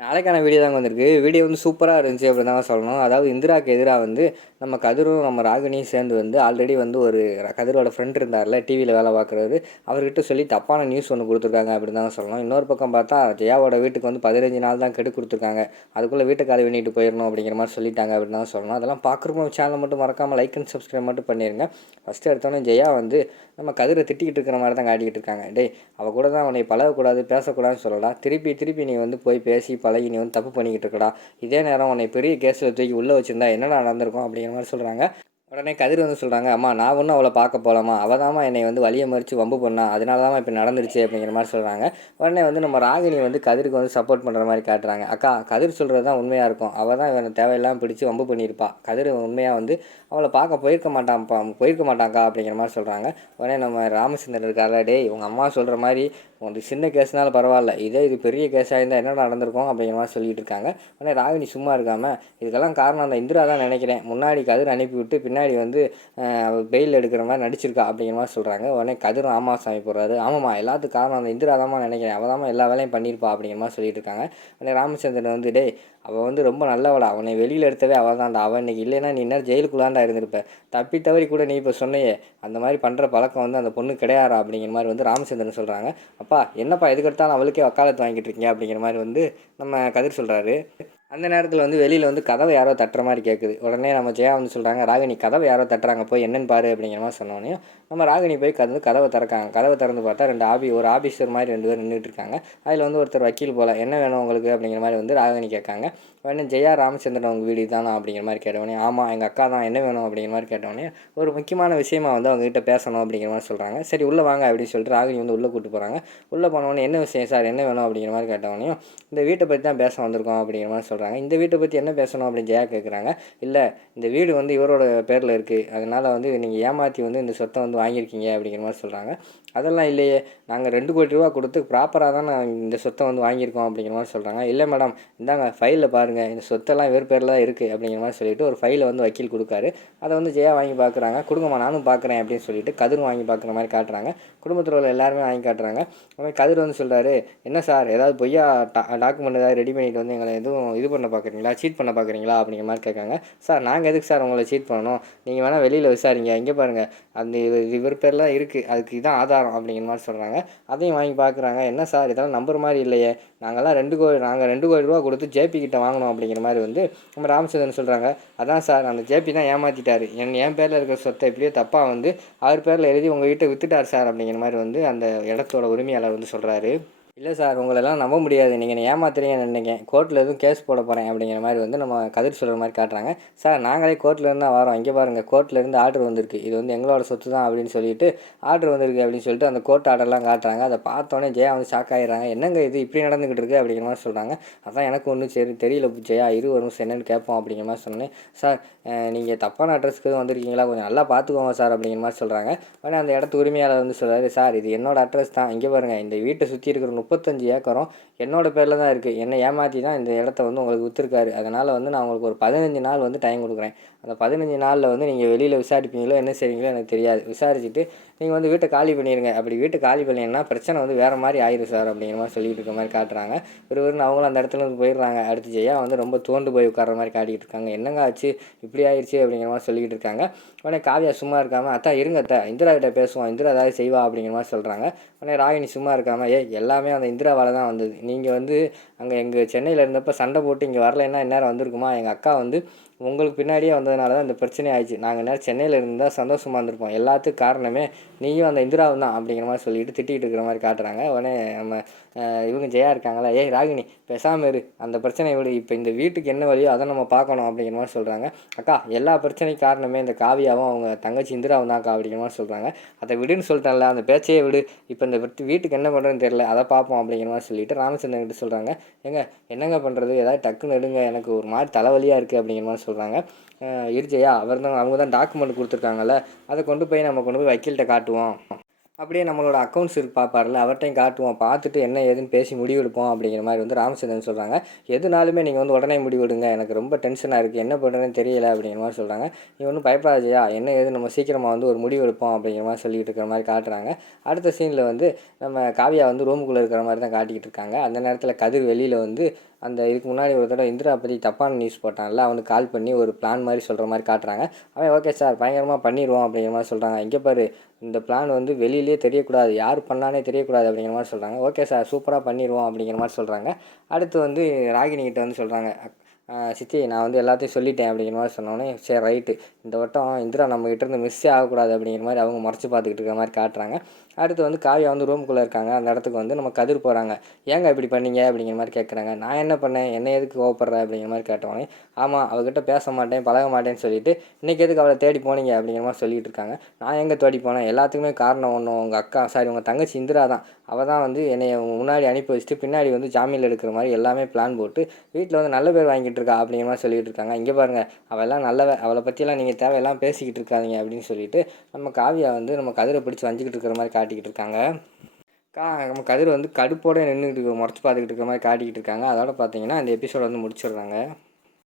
நாளைக்கான வீடியோ தாங்க வந்திருக்கு. வீடியோ வந்து சூப்பராக இருந்துச்சு அப்படின்னு தான் சொல்லணும். அதாவது இந்திராவுக்கு எதிராக வந்து நம்ம கதிரும் நம்ம ராகினியும் சேர்ந்து வந்து ஆல்ரெடி வந்து ஒரு கதிரோட ஃப்ரெண்ட் இருந்தார்ல டிவியில் வேலை பார்க்குறவர் அவர்கிட்ட சொல்லி தப்பான நியூஸ் ஒன்று கொடுத்துருக்காங்க அப்படின்னு தான் சொல்லணும். இன்னொரு பக்கம் பார்த்தா ஜெயாவோட வீட்டுக்கு வந்து பதினஞ்சு நாள் தான் கெடு கொடுத்துருக்காங்க. அதுக்குள்ளே வீட்டை காலி பண்ணிட்டு போயிடணும் அப்படிங்கிற மாதிரி சொல்லிட்டாங்க அப்படின்னு தான் சொல்லணும். அதெல்லாம் பார்க்குறப்போ சேனல் மட்டும் மறக்காமல் லைக் அண்ட் சப்ஸ்கிரைப் மட்டும் பண்ணிடுங்க ஃபஸ்ட்டு எடுத்தோன்னே ஜெயா வந்து நம்ம கதிரை திட்டிக்கிட்டு இருக்கிற மாதிரி தான் காட்டிக்கிட்டு இருக்காங்க. டேய் அவள் கூட தான் உன்னை பழகக்கூடாது பேசக்கூடாதுன்னு சொல்லலாம் திருப்பி திருப்பி நீ வந்து போய் பேசி பழகி நீ வந்து தப்பு பண்ணிக்கிட்டு இருக்கடா. இதே நேரம் உன்னை பெரிய கேஸில் தூக்கி உள்ளே வச்சுருந்தா என்னடா நடந்திருக்கும் அப்படிங்கிற மாதிரி சொல்கிறாங்க உடனே கதிர் வந்து சொல்கிறாங்க அம்மா நான் ஒன்றும் அவளை பார்க்க போகலாமா அவள் தாம்மா என்னை வந்து வழியை மறித்து வம்பு பண்ணா. அதனால தான் இப்போ நடந்துருச்சு அப்படிங்கிற மாதிரி சொல்கிறாங்க உடனே வந்து நம்ம ராகினி வந்து கதிருக்கு வந்து சப்போர்ட் பண்ணுற மாதிரி காட்டுறாங்க. அக்கா கதிர் சொல்கிறது தான் உண்மையாக இருக்கும். அவள் தான் இவனை தேவையில்லாமல் பிடிச்சி வம்பு பண்ணியிருப்பா. கதிர் உண்மையாக வந்து அவளை பார்க்க போயிருக்க மாட்டான்ப்பா போயிருக்க மாட்டாங்க்கா அப்படிங்கிற மாதிரி சொல்கிறாங்க உடனே நம்ம ராமச்சந்திரன் இருக்கார்ல டேய் உங்கள் அம்மா சொல்கிற மாதிரி உங்களுக்கு சின்ன கேஸ்னாலும் பரவாயில்ல. இதே இது பெரிய கேஸாக இருந்தால் என்ன நடந்திருக்கும்? அப்படிங்கிற மாதிரி சொல்லிட்டு இருக்காங்க. உடனே ராகினி சும்மா இருக்காமல் இதுக்கெல்லாம் காரணம் அந்த இந்திரா தான் நினைக்கிறேன். முன்னாடி கதிர் அனுப்பிவிட்டு பின்னாடி பின்னாடி வந்து பெயில் எடுக்கிற மாதிரி நடிச்சிருக்கா அப்படிங்கிற மாதிரி சொல்கிறாங்க உடனே கதிரும் ஆமா சாமி போடுறாரு. ஆமாம்மா எல்லாத்துக்கும் காரணம் அந்த இந்திரா தாம்மா நினைக்கிறேன். அவள் தாம்மா எல்லா வேலையும் பண்ணியிருப்பா அப்படிங்கிற மாதிரி சொல்லிட்டு இருக்காங்க. உடனே ராமச்சந்திரன் வந்து டே அவள் வந்து ரொம்ப நல்லவளா. அவனை வெளியில் எடுத்தவே அவள் தான்டா அவன் இன்றைக்கி இல்லைன்னா நீ என்ன ஜெயிலுக்குள்ளாண்டா இருந்திருப்ப. தப்பி தவறி கூட நீ இப்போ சொன்னையே அந்த மாதிரி பண்ணுற பழக்கம் வந்து அந்த பொண்ணு கிடையாரா அப்படிங்கிற மாதிரி வந்து ராமச்சந்திரன் சொல்கிறாங்க அப்பா என்னப்பா எதுக்கு எடுத்தாலும் அவளுக்கே வக்காலத்து வாங்கிட்டு இருக்கீங்க அப்படிங்கிற மாதிரி வந்து நம்ம கதிர் சொல்கிறாரு அந்த நேரத்தில் வந்து வெளியில் வந்து கதவை யாரோ தட்டுற மாதிரி கேட்குது உடனே நம்ம ஜெயா வந்து சொல்கிறாங்க ராகினி கதவை யாரோ தட்டுறாங்க போய் என்னென்னு பாரு அப்படிங்கிற மாதிரி சொன்னோன்னே நம்ம ராகினி போய் கதந்து கதவை திறக்காங்க. கதவை திறந்து பார்த்தா ரெண்டு ஆபி ஒரு ஆஃபீஸர் மாதிரி ரெண்டு பேர் நின்றுட்டு இருக்காங்க. அதில் வந்து ஒருத்தர் வக்கீல் போல் என்ன வேணும் உங்களுக்கு? அப்படிங்கிற மாதிரி வந்து ராகினி கேட்காங்க. உடனே ஜெயா ராமச்சந்திரன் உங்கள் வீடு தானா அப்படிங்கிற மாதிரி கேட்டவொடனே ஆமாம் எங்கள் அக்கா தான் என்ன வேணும் அப்படிங்கிற மாதிரி கேட்டவொடனே ஒரு முக்கியமான விஷயமா வந்து அவங்ககிட்ட பேசணும் அப்படிங்கிற மாதிரி சொல்கிறாங்க சரி உள்ளே வாங்க அப்படின்னு சொல்லிட்டு ராகினி வந்து உள்ளே கூட்டு போகிறாங்க உள்ளே போனவொடனே என்ன விஷயம் சார்? என்ன வேணும் அப்படிங்கிற மாதிரி கேட்டவொடனே இந்த வீட்டை பற்றி தான் பேச வந்திருக்கோம் அப்படிங்கிற மாதிரி சொல்கிறாங்க இந்த வீட்டை பற்றி என்ன பேசணும் அப்படின்னு ஜெயா கேட்குறாங்க இல்லை இந்த வீடு வந்து இவரோட பேரில் இருக்குது அதனால் வந்து நீங்கள் ஏமாற்றி வந்து இந்த சொத்தை வந்து வாங்கியிருக்கீங்க அப்படிங்கிற மாதிரி சொல்கிறாங்க அதெல்லாம் இல்லையே. நாங்கள் ரெண்டு கோடி ரூபா கொடுத்து ப்ராப்பராக தான் நான் இந்த சொத்தை வந்து வாங்கியிருக்கோம் அப்படிங்கிற மாதிரி சொல்கிறாங்க இல்லை மேடம் இந்தாங்க ஃபைலில் பாருங்கள் இந்த சொத்தெல்லாம் வேறு பேரில் தான் இருக்குது அப்படிங்கிற மாதிரி சொல்லிவிட்டு ஒரு ஃபைலை வந்து வக்கீல் கொடுக்காரு. அதை வந்து ஜெயா வாங்கி பார்க்குறாங்க கொடுங்கம்மா நானும் பார்க்குறேன் அப்படின்னு சொல்லிட்டு கதிர் வாங்கி பார்க்குற மாதிரி காட்டுறாங்க. குடும்பத்தில் உள்ள எல்லாருமே வாங்கி காட்டுறாங்க. உடனே கதிர் வந்து சொல்கிறாரு என்ன சார் ஏதாவது பொய்யா டாக்குமெண்ட் ஏதாவது ரெடி பண்ணிட்டு வந்து எங்களை எதுவும் இது பண்ண பார்க்குறீங்களா சீட் பண்ண பார்க்குறீங்களா அப்படிங்கிற மாதிரி கேட்காங்க சார் நாங்கள் எதுக்கு சார் உங்களை சீட் பண்ணணும்? நீங்கள் வேணால் வெளியில் விசாரிங்க. இங்கே பாருங்கள் அந்த இது இவர் பேர்லாம் இருக்குது அதுக்கு இதான் ஆதாரம். அப்படிங்கிற மாதிரி சொல்கிறாங்க அதையும் வாங்கி பார்க்குறாங்க என்ன சார்? இதெல்லாம் நம்புற மாதிரி இல்லையே. நாங்கள்லாம் ரெண்டு கோடி நாங்கள் ரெண்டு கோடி ரூபா கொடுத்து ஜேபி கிட்ட வாங்கினோம் அப்படிங்கிற மாதிரி வந்து நம்ம ராமச்சந்திரன் சொல்கிறாங்க அதான் சார் அந்த ஜேபி தான் ஏமாற்றிட்டார் என் என் பேரில் இருக்கிற சொத்தை எப்படியோ தப்பாக வந்து அவர் பேரில் எழுதி உங்கள் வீட்டை வித்துட்டார் சார் அப்படிங்கிற மாதிரி வந்து அந்த இடத்தோட உரிமையாளர் வந்து சொல்கிறாரு இல்லை சார் உங்களெல்லாம் நம்ப முடியாது. நீங்கள் ஏமாத்துறீங்கன்னு நினைக்கிறேன் கோர்ட்டில் எதுவும் கேஸ் போட போகிறேன் அப்படிங்கிற மாதிரி வந்து நம்ம கதிர் சொல்கிற மாதிரி காட்டுறாங்க. சார் நாங்களே கோர்ட்லேருந்து தான் வரோம். இங்கே பாருங்கள் கோர்ட்லேருந்து ஆர்டர் வந்திருக்கு. இது வந்து எங்களோட சொத்து தான் அப்படின்னு சொல்லிட்டு ஆர்டர் வந்திருக்கு அப்படின்னு சொல்லிட்டு அந்த கோர்ட் ஆர்டர்லாம் காட்டுறாங்க. அதை பார்த்தோன்னே ஜெயா வந்து ஷாக் ஆகிடுறாங்க என்னங்க இது இப்படி நடந்துக்கிட்டு இருக்குது அப்படிங்கிற மாதிரி சொல்கிறாங்க அதான் எனக்கு ஒன்றும் சரி தெரியல ஜெயா. இரு ஒரு நிமிஷம் கேட்போம் அப்படிங்கிற மாதிரி சொன்னேன் சார் நீங்கள் தப்பான அட்ரஸ்க்கு வந்திருக்கீங்களா? கொஞ்சம் நல்லா பார்த்துக்கோங்க சார் அப்படிங்கிற மாதிரி சொல்கிறாங்க உடனே அந்த இடத்து உரிமையாளர் வந்து சொல்கிறாரு சார் இது என்னோட அட்ரஸ் தான். இங்கே பாருங்கள் இந்த வீட்டை சுற்றி இருக்கிற முப்பத்தஞ்சு ஏக்கரும் என்னோடய பேரில் தான் இருக்குது என்னை ஏமாற்றி தான் இந்த இடத்த வந்து உங்களுக்கு விற்றுருக்காரு அதனால் வந்து நான் உங்களுக்கு ஒரு பதினஞ்சு நாள் வந்து டைம் கொடுக்குறேன். அந்த பதினஞ்சு நாளில் வந்து நீங்கள் வெளியில் விசாரிப்பீங்களோ என்ன செய்வீங்களோ எனக்கு தெரியாது. விசாரிச்சுட்டு நீங்கள் வந்து வீட்டை காலி பண்ணிடுங்க அப்படி வீட்டை காலி பண்ணீங்கன்னா பிரச்சனை வந்து வேறு மாதிரி ஆயிரும் சார் அப்படிங்கிற மாதிரி சொல்லிட்டு இருக்க மாதிரி காட்டுறாங்க. ஒரு ஒரு அவங்களும் அந்த இடத்துல இருந்து போயிடுறாங்க. அடுத்து ஜெயா வந்து ரொம்ப தோண்டு போய் உட்கார்ற மாதிரி காட்டிக்கிட்டு இருக்காங்க. என்னங்க ஆச்சு? இப்படி ஆயிடுச்சு அப்படிங்கிற மாதிரி சொல்லிக்கிட்டு இருக்காங்க. உடனே காவியா சும்மா இருக்காமல் அத்தா இருங்க அத்தா. இந்திரா கிட்ட பேசுவோம். இந்திரா ஏதாவது செய்வா அப்படிங்கிற மாதிரி சொல்கிறாங்க உடனே ராகினி சும்மா இருக்காமல் ஏ எல்லாமே அந்த இந்திராவால் தான் வந்தது. நீங்கள் வந்து அங்கே எங்கள் சென்னையில் இருந்தப்போ சண்டை போட்டு இங்கே வரலைன்னா இந்நேரம் வந்திருக்குமா? எங்கள் அக்கா வந்து உங்களுக்கு பின்னாடியே வந்ததுனால தான் இந்த பிரச்சனை ஆயிடுச்சு. நாங்கள் நேரம் சென்னையில் இருந்தால் சந்தோஷமாக இருந்திருப்போம். எல்லாத்துக்கும் காரணமே நீயும் அந்த இந்திராவும் தான் அப்படிங்கிற மாதிரி சொல்லிட்டு திட்டிகிட்டு இருக்கிற மாதிரி காட்டுறாங்க. உடனே நம்ம இவங்க ஜெயா இருக்காங்களா? ஏய் ராகினி பேசாமல் இரு. அந்த பிரச்சனையை விடு. இப்போ இந்த வீட்டுக்கு என்ன வழியோ அதை நம்ம பார்க்கணும் அப்படிங்கிற மாதிரி சொல்கிறாங்க அக்கா எல்லா பிரச்சனைக்கும் காரணமே இந்த காவியாவும் அவங்க தங்கச்சி இந்திராவும் தான்க்கா அப்படிங்கிற மாதிரி சொல்கிறாங்க அதை விடுன்னு சொல்லிட்டேன்ல அந்த பேச்சையே விடு. இப்போ இந்த வீட்டுக்கு என்ன பண்ணுறதுன்னு தெரியல அதை பார்ப்போம் அப்படிங்கிற மாதிரி சொல்லிட்டு ராமச்சந்திரன் கிட்ட சொல்கிறாங்க ஏங்க என்னங்க பண்ணுறது ஏதாவது டக்குன்னு எடுங்க. எனக்கு ஒரு மாதிரி தலைவலியாக இருக்குது அப்படிங்கிற மாதிரி சொல்கிறாங்க இருஜையா அவர் தான் அவங்க தான் டாக்குமெண்ட் கொடுத்துருக்காங்கல்ல அதை கொண்டு போய் நம்ம கொண்டு போய் வக்கீல்கிட்ட காட்டுவோம். அப்படியே நம்மளோட அக்கௌண்ட்ஸ் இருக்கு பார்ப்பார்ல அவர்கிட்டையும் காட்டுவோம். பார்த்துட்டு என்ன ஏதுன்னு பேசி முடிவெடுப்போம் அப்படிங்கிற மாதிரி வந்து ராமச்சந்திரன் சொல்கிறாங்க எதுனாலுமே நீங்கள் வந்து உடனே முடிவெடுங்க எனக்கு ரொம்ப டென்ஷனாக இருக்குது என்ன பண்ணுறதுன்னு தெரியல அப்படிங்கிற மாதிரி சொல்கிறாங்க நீ ஒன்றும் பயப்படாதயா என்ன ஏது நம்ம சீக்கிரமாக வந்து ஒரு முடிவு எடுப்போம் அப்படிங்கிற மாதிரி சொல்லிட்டு இருக்கிற மாதிரி காட்டுறாங்க. அடுத்த சீனில் வந்து நம்ம காவியா வந்து ரூமுக்குள்ளே இருக்கிற மாதிரி தான் காட்டிக்கிட்டு இருக்காங்க. அந்த நேரத்தில் கதிர் வெளியில் வந்து அந்த இதுக்கு முன்னாடி ஒரு தடவை இந்திரா பற்றி தப்பான நியூஸ் போட்டான்ல அவனுக்கு கால் பண்ணி ஒரு பிளான் மாதிரி சொல்கிற மாதிரி காட்டுறாங்க. அவன் ஓகே சார் பயங்கரமாக பண்ணிடுவோம் அப்படிங்கிற மாதிரி சொல்கிறாங்க இங்கே பாரு இந்த பிளான் வந்து வெளியிலேயே தெரியக்கூடாது யார் பண்ணானே தெரியக்கூடாது அப்படிங்கிற மாதிரி சொல்கிறாங்க ஓகே சார் சூப்பராக பண்ணிடுவோம் அப்படிங்கிற மாதிரி சொல்கிறாங்க அடுத்து வந்து ராகினிகிட்ட வந்து சொல்கிறாங்க சித்தி நான் வந்து எல்லாத்தையும் சொல்லிட்டேன் அப்படிங்கிற மாதிரி சொன்னோன்னே சரி ரைட்டு இந்த வட்டம் இந்திரா நம்மகிட்ட இருந்து மிஸ்ஸே ஆகக்கூடாது அப்படிங்கிற மாதிரி அவங்க முறைச்சி பார்த்துக்கிட்டு இருக்கிற மாதிரி காட்டுறாங்க. அடுத்து வந்து காவியா வந்து ரூம்குள்ளே இருக்காங்க. அந்த இடத்துக்கு வந்து நம்ம கதிர் போகிறாங்க ஏங்க இப்படி பண்ணீங்க அப்படிங்கிற மாதிரி கேட்குறாங்க நான் என்ன பண்ணேன்? என்ன எதுக்கு கோவப்படுற அப்படிங்கிற மாதிரி கேட்டோன்னே ஆமாம் அவகிட்ட பேச மாட்டேன் பழக மாட்டேன்னு சொல்லிட்டு இன்றைக்கி எதுக்கு அவளை தேடி போனீங்க அப்படிங்கிற மாதிரி சொல்லிட்டு இருக்காங்க. நான் எங்கே தேடி போனேன்? எல்லாத்துக்குமே காரணம் ஒன்றும் உங்கள் அக்கா சாரி உங்கள் தங்கச்சி இந்திரா தான். அவள் தான் வந்து என்னை முன்னாடி அனுப்பி வச்சுட்டு பின்னாடி வந்து ஜாமீனில் எடுக்கிற மாதிரி எல்லாமே பிளான் போட்டு வீட்டில் வந்து நல்ல பேர் வாங்கிட்டு இருக்கா அப்படிங்கிற மாதிரி சொல்லிகிட்டு இருக்காங்க இங்கே பாருங்கள் அவெல்லாம் நல்லவ அவளை பற்றியெல்லாம் நீங்கள் தேவையெல்லாம் பேசிக்கிட்டு இருக்காதீங்க அப்படின்னு சொல்லிட்டு நம்ம காவியா வந்து நம்ம கதிரை பிடிச்சி வஞ்சிக்கிட்டு இருக்கிற மாதிரி காட்டிக்கிட்டு இருக்காங்க. கா நம்ம கதிர் வந்து கடுப்போட நின்றுக்கிட்டு முறைச்சி பார்த்துக்கிட்டு இருக்கிற மாதிரி காட்டிக்கிட்டு இருக்காங்க. அதோட பார்த்தீங்கன்னா அந்த எபிசோட வந்து முடிச்சிடுறாங்க.